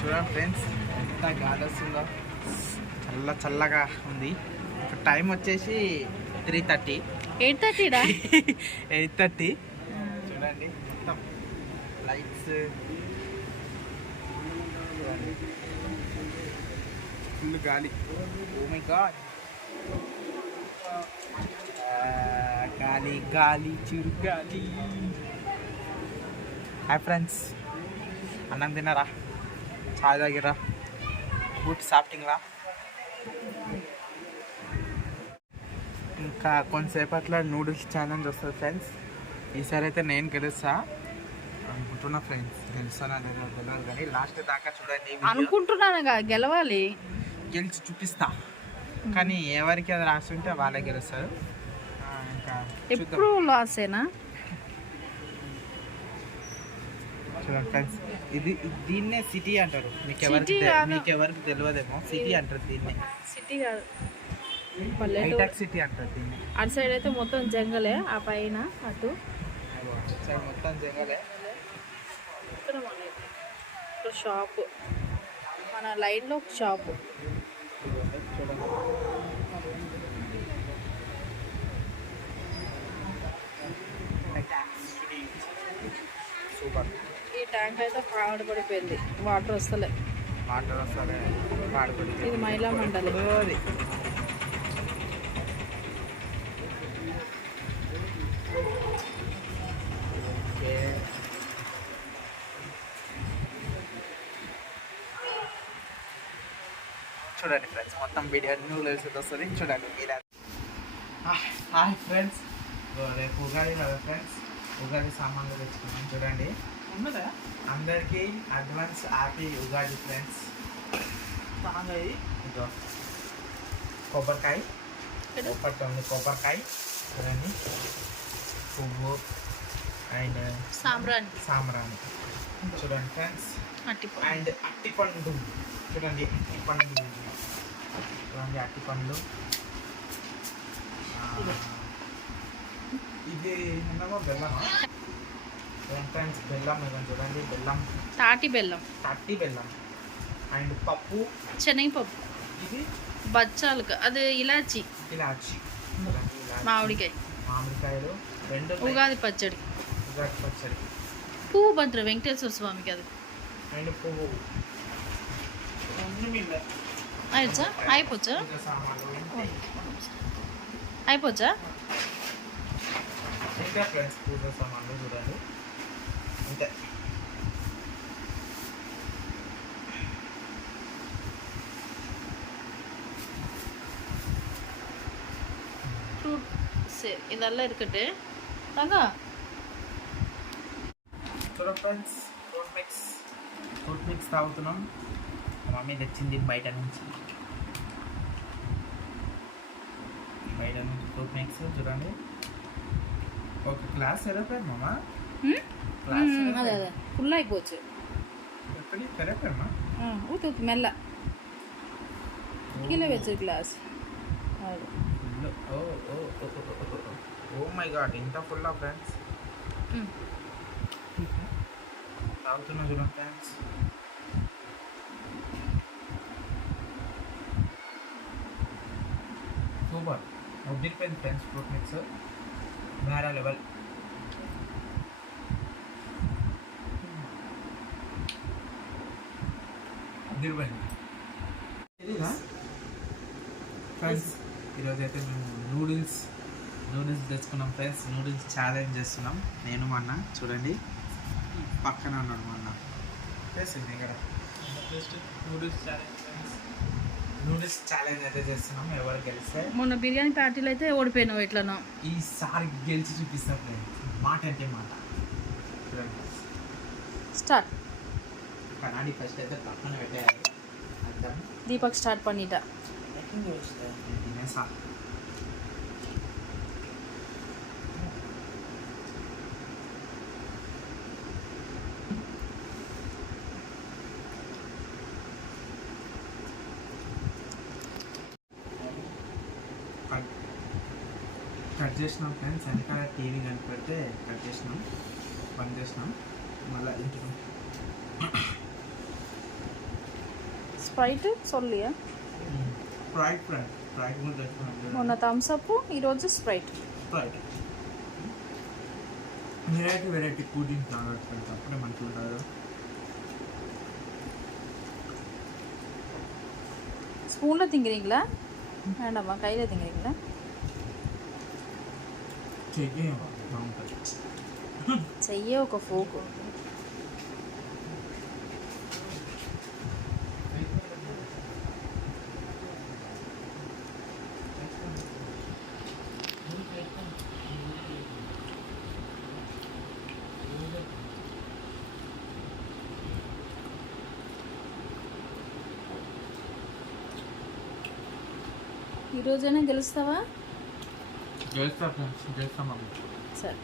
చూడండి ఫ్రెండ్స్ ఎంత గాలి వస్తుందో, చల్లగా ఉంది. టైం వచ్చేసి 3:30. 8:30డా? 8:30. చూడండి మొత్తం లైట్స్, ఫుల్ గాలి. ఓ మై గాడ్, గాలి గాలి చిరు గాలి. హాయ్ ఫ్రెండ్స్, అన్నం తిన్నారా? చాయ్ తాగిరా? ఫుడ్ సాఫ్టింగ్లా? ఇంకా కొంతసేపట్లో నూడిల్స్ ఛాలెంజ్ వస్తుంది ఫ్రెండ్స్. ఈసారి అయితే నేను గెలుస్తా అనుకుంటున్నా ఫ్రెండ్స్. గెలుస్తానా నేను తెలియదు కానీ లాస్ట్ దాకా చూడండి. అనుకుంటున్నాను గెలవాలి, గెలిచి చూపిస్తా. కానీ ఎవరికి అది రాస్తుంటే వాళ్ళే గెలుస్తారు. ఇంకా ఎప్పుడు లాసేనా? చూడండి ఫ్రెండ్స్, దీన్నే సిటీ అంటారు. మీకు ఎవరికి తెలియదేమో, సిటీ అంటారు దీన్ని. సిటీ కాదు, హైటెక్ సిటీ అంటారు దీన్ని. అటు సైడ్ అయితే మొత్తం జంగలే, ఆ పైన అటు సైడ్ మొత్తం జంగలే. ఇక్కడ షాపు, మన లైన్లో ఒక షాపు. సూపర్. ఈ ట్యాంక్ అయితే పాడుపడిపోయింది, వాటర్ వస్తలే. ఇది మహిళా మండలి. చూడండి ఫ్రెండ్స్, మొత్తం వీడియో నూడిల్స్ వస్తుంది చూడండి మీరు. హాయ్ ఫ్రెండ్స్, రేపు ఉగాది కదా ఫ్రెండ్స్. ఉగాది సామాన్లు తెచ్చుకున్నాం చూడండి. అందరికీ అడ్వాన్స్ హ్యాపీ ఉగాది ఫ్రెండ్స్. కొబ్బరికాయ, కొబ్బరికాయ చూడండి, పువ్వు అండ్ సాంబ్రాణి చూడండి ఫ్రెండ్స్. అండ్ అట్టిపండు చూడండి, అట్టిపండు. ఇది ఏమో బెల్లమా ఫ్రెండ్స్? బెల్లం ఇవ్వండి చూడండి, తాటి బెల్లం. అండ్ పప్పు, శనగపప్పు. ఇది బచ్చాలు, అది ఇలాచి. మామిడికాయలు, రెండు ఉగాది పచ్చడి. పువ్వు బంతులు వెంకటేశ్వర స్వామికి. అది అండ్ పువ్వు అయిపోచ్చా? ఇంకా ఫ్రెండ్స్ పూజ సామాన్లు చూడండి అంతే. இதெல்லாம் இருக்கட்டு தாங்க. చూడండి ఫ్రెండ్స్, ఫ్రూట్ మిక్స్ తాగుతున్నాం. మమ్మీ తెచ్చింది బయట నుంచి ఫ్రూట్ మిక్స్ చూడండి. ఒక గ్లాస్ సరిపోయింది మామా. అదే ఫుల్ అయిపోవచ్చు. ఎక్కడి సరిపోయమ్మా? ఊతు మెల్ల కిలో వెచ్చు గ్లాస్. ఓ మై గాడ్, ఇంత ఫుల్ ఫ్రెండ్స్. తాగుతున్నా చూడండి ఫ్రెండ్స్. సూపర్ ఉడికిపోయింది ఫ్రెండ్స్. ఫ్రూట్ మిక్స్ వేరే లెవెల్. ఫ్రెండ్స్ ఈరోజు అయితే మేము నూడిల్స్ తెచ్చుకున్నాం ఫ్రెండ్స్. నూడిల్స్ ఛాలెంజ్ చేస్తున్నాం నేను మా అన్న. చూడండి పక్కన ఉన్నాడు మా అన్న. చేసింది ఇక్కడ నూడిల్స్ ఛాలెంజ్ అయితే చేస్తున్నాం. ఎవరు గెలిస్తే, మొన్న బిర్యానీ పార్టీలో అయితే ఓడిపోయినావు ఎట్లనో, ఈసారి గెలిచి చూపిస్తాం ఫ్రెండ్స్. మాట అంటే మాట. స్టార్ట్. కన్నాడి ఫస్ట్ అయితే పక్కన పెట్టేయాలి. అర్థం దీపక్ స్టార్ట్ பண்ணிட்டா. కట్ చేసినాం ఫ్రెండ్స్. వెనకాల టీవీ కనిపెడితే కట్ చేసినాం, బంద్ చేసినాం. మళ్ళీ ఇంటికి స్ప్రైట్ సొల్లియా స్ప్రైట్ ఫ్రెండ్ స్ప్రైట్ కూడా తెచ్చుకున్నాం. మొన్న థమ్స్ అప్, ఈరోజు Sprite. Sprite variety cool drink తాగొచ్చు ఫ్రెండ్స్, అప్పుడే మంచిగా ఉంటుంది కదా. ஸ்பூனில் திங்கிறீங்களா வேண்டாமா கையில் திங்கிறீங்களா? చెయ్యి బాగుంటుంది. చెయ్యే ఒక ఫోకు. ఈరోజైనా గెలుస్తావా? గెలుస్తా ఫ్రెండ్స్, గెలుస్తాం అమ్మ. సరే.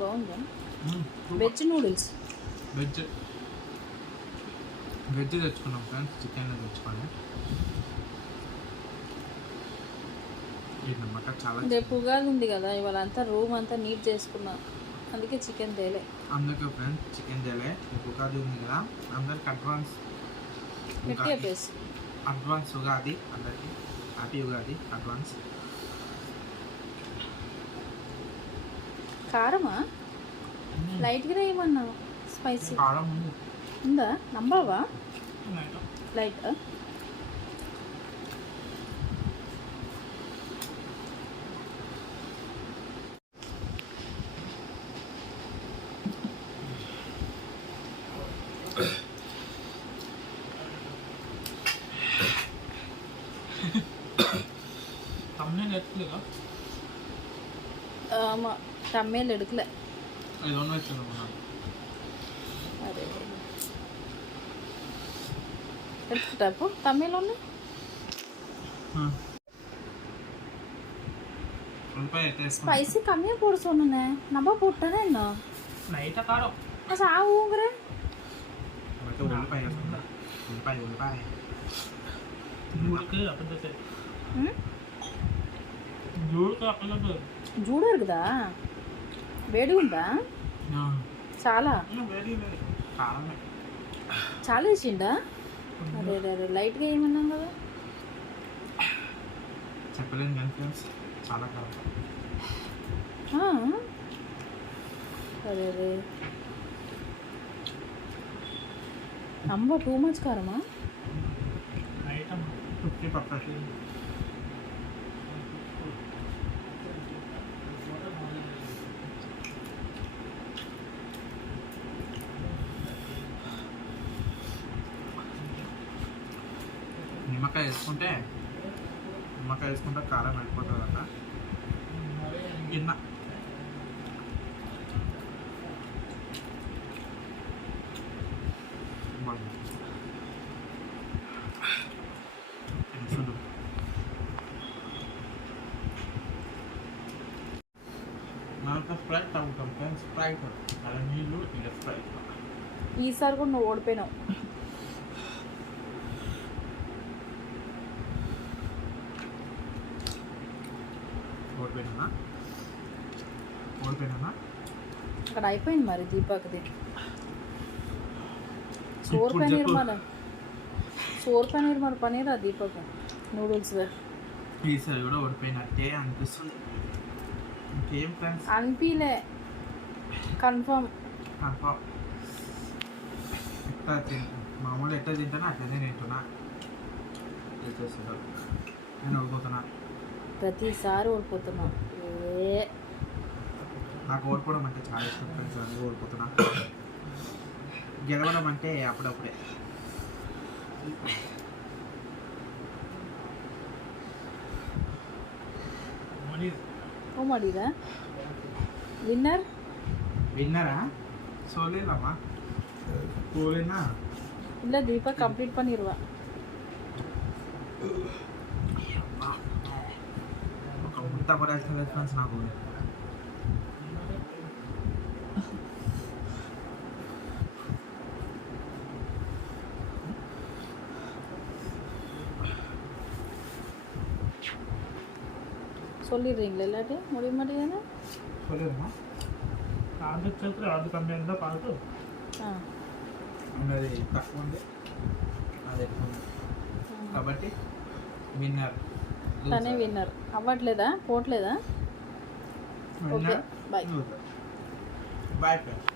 బాగుందా? Veg noodles. వెజ్ తెచ్చుకున్నాం ఫ్రెండ్స్, చికెన్ తెచ్చుకోండి. ఇదన్నమాట చాలా. రేపు ఉగాది ఉంది కదా, ఇవాళ అంతా రూమ్ అంతా నీట్ చేసుకున్నా, అందుకే చికెన్ తేలే. అందుకే ఫ్రెండ్స్ చికెన్ తేలే. రేపు ఉగాది ఉంది కదా, అందరికి అడ్వాన్స్ ఉగాది, అందరికి హ్యాపీ ఉగాది అడ్వాన్స్. కారమా? లైట్గా ఏమన్నా స్పైసీ కారం ఉంది. ఉందా? నంబావా? లైట్. ஆமாம், தம்மையில் எடுக்கல. అదే எடுத்துக்கிட்டா இப்போ தமிழ் ஒன்று ஸ்பைசி கம்மியாக போட சொன்னேண்ணே, நம்ம போட்டேனே என்ன నైట్ కారం சாவுங்கிற ఉల్లిపాయ జూడు இருக்குదా? వేడి ఉందా? చాలా చాలా వేసిండా? అదే అదే అదే లైట్గా ఏమన్నాం కదా, చెప్పలేను కానీ ఫ్రెండ్స్ చాలా కారం. అదే అదే అమ్మ టూ మచ్ కారమా? 50%. నిమ్మకాయ వేసుకుంటే కారం అయిపోతుంది అన్న. గిన్నె నాకు స్ప్రైట్ తాగుతాం ఫ్రెండ్స్, స్ప్రైట్ అలా నీళ్ళు ఇలా స్ప్రైట్. ఈసారి కూడా నువ్వు ఓడిపోయినావు. ఓడిపోయినా అక్కడ అయిపోయింది మరి దీపాక్ది. సోర్ పనీర్ మరి పనీరా దీపక్ నూడిల్స్. ఈసారి కూడా ఓడిపోయినట్టే అనిపిస్తుంది. ఇంకేం ఫ్రెండ్స్ అనిపించలే, కన్ఫర్మ్. మామూలు ఎట్లా తింటానో అట్లనే తింటున్నా. నేను ఓడిపోతున్నా, ప్రతిసారి ఓడిపోతున్నావు. నాకు ఓడిపోవడం అంటే చాలా ఇష్టం ఫ్రెండ్స్, అందుకే ఓడిపోతున్నా. గెలవడం అంటే అప్పుడప్పుడే. ఓ మడిదా విన్నరా సోలేలమ్మా పోలేనా ಇಲ್ಲ ದೀಪ ಕಂಪ್ಲೀಟ್ பண்ணிடுவா. ఒక ముద్ద పడాల్సిన రెస్పాన్స్ నాకు. சொல்லிடுறீங்களா இல்லாட்டி முடிய மாட்டேங்குதுன்னா சொல்லுமா அது சேர்த்து அது கம்மியாக இருந்தால் பார்த்து ఆ, ఉన్నది తక్కువ ఉంది అది ఎక్కువ ఉంది కాబట్టి విన్నర్ తనే విన్నర్ అవ్వట్లేదా పోవట్లేదా ఓకే బాయ్ బాయ్ ఫ్రెండ్స్